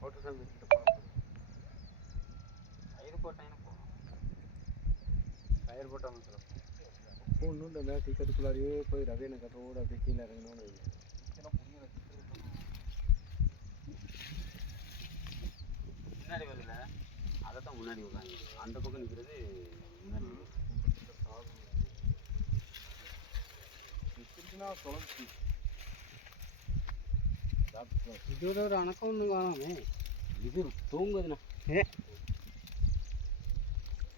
Photo സമയത്ത് tyre പോട്ടാ ஒன்றும் டிக்கெட்டுக்குள்ளாரியே போய் ரவியனை கட்டோடு அப்படியே கீழே இறங்கணும்னு முன்னாடி வரல அதை தான் முன்னாடி விடுறாங்க. அந்த பக்கம் நிற்கிறது முன்னாடி தொலைச்சி இதோட ஒரு அணக்கம் ஒன்று காணாமே. இது தூங்குதுண்ணா.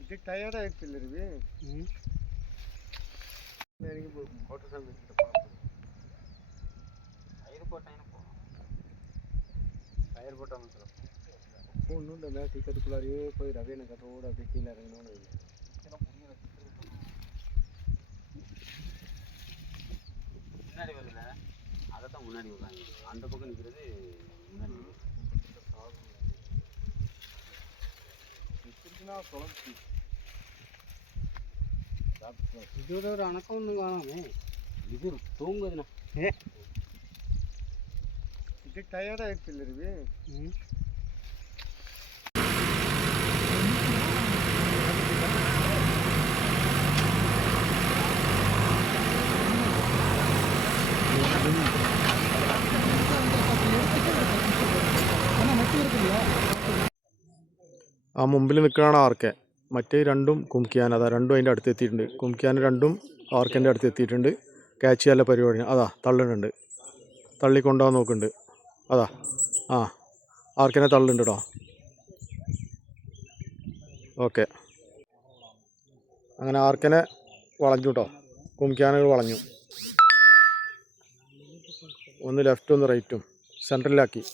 இது டயர்டாகிடுச்சு இல்லை ரவி. ഫോട്ടോ സമയത്ത് ടയർ പോട്ടാ ടയർ പോട്ടാ ஒன்றும் டிக்கெட்டுக்குள்ளாரியே போய் ரவியனை கட்டோடு அப்படியே கீழே இறங்கணும்னு முன்னாடி வரல அதை தான் முன்னாடி விடுறாங்க. அந்த பக்கம் நிற்கிறது முன்னாடி தொலைச்சி இதோட ஒரு அணக்கம் ஒன்று காணாமே. இது தூங்குதுண்ணா. இது டயர்டாகிடுச்சு இல்லை ரவி. ആ മുമ്പിൽ നിൽക്കുകയാണ് ആർക്കെ. മറ്റേ രണ്ടും കുംകിയാൻ. അതാ രണ്ടും അതിൻ്റെ അടുത്ത് എത്തിയിട്ടുണ്ട്. കുംകിയാൻ രണ്ടും ആർക്കൻ്റെ അടുത്ത് എത്തിയിട്ടുണ്ട്. ക്യാച്ച് ചെയ്യാനുള്ള പരിപാടിയാണ്. അതാ തള്ളുന്നുണ്ട്. തള്ളിക്കൊണ്ടുപോകാൻ നോക്കുന്നുണ്ട്. അതാ ആ ആർക്കനെ തള്ളുന്നുണ്ട് കേട്ടോ. ഓക്കെ, അങ്ങനെ ആർക്കനെ വളഞ്ഞു കേട്ടോ. കുംകിയാനുകൾ വളഞ്ഞു. ഒന്ന് ലെഫ്റ്റും ഒന്ന് റൈറ്റും സെൻട്രലിലാക്കി.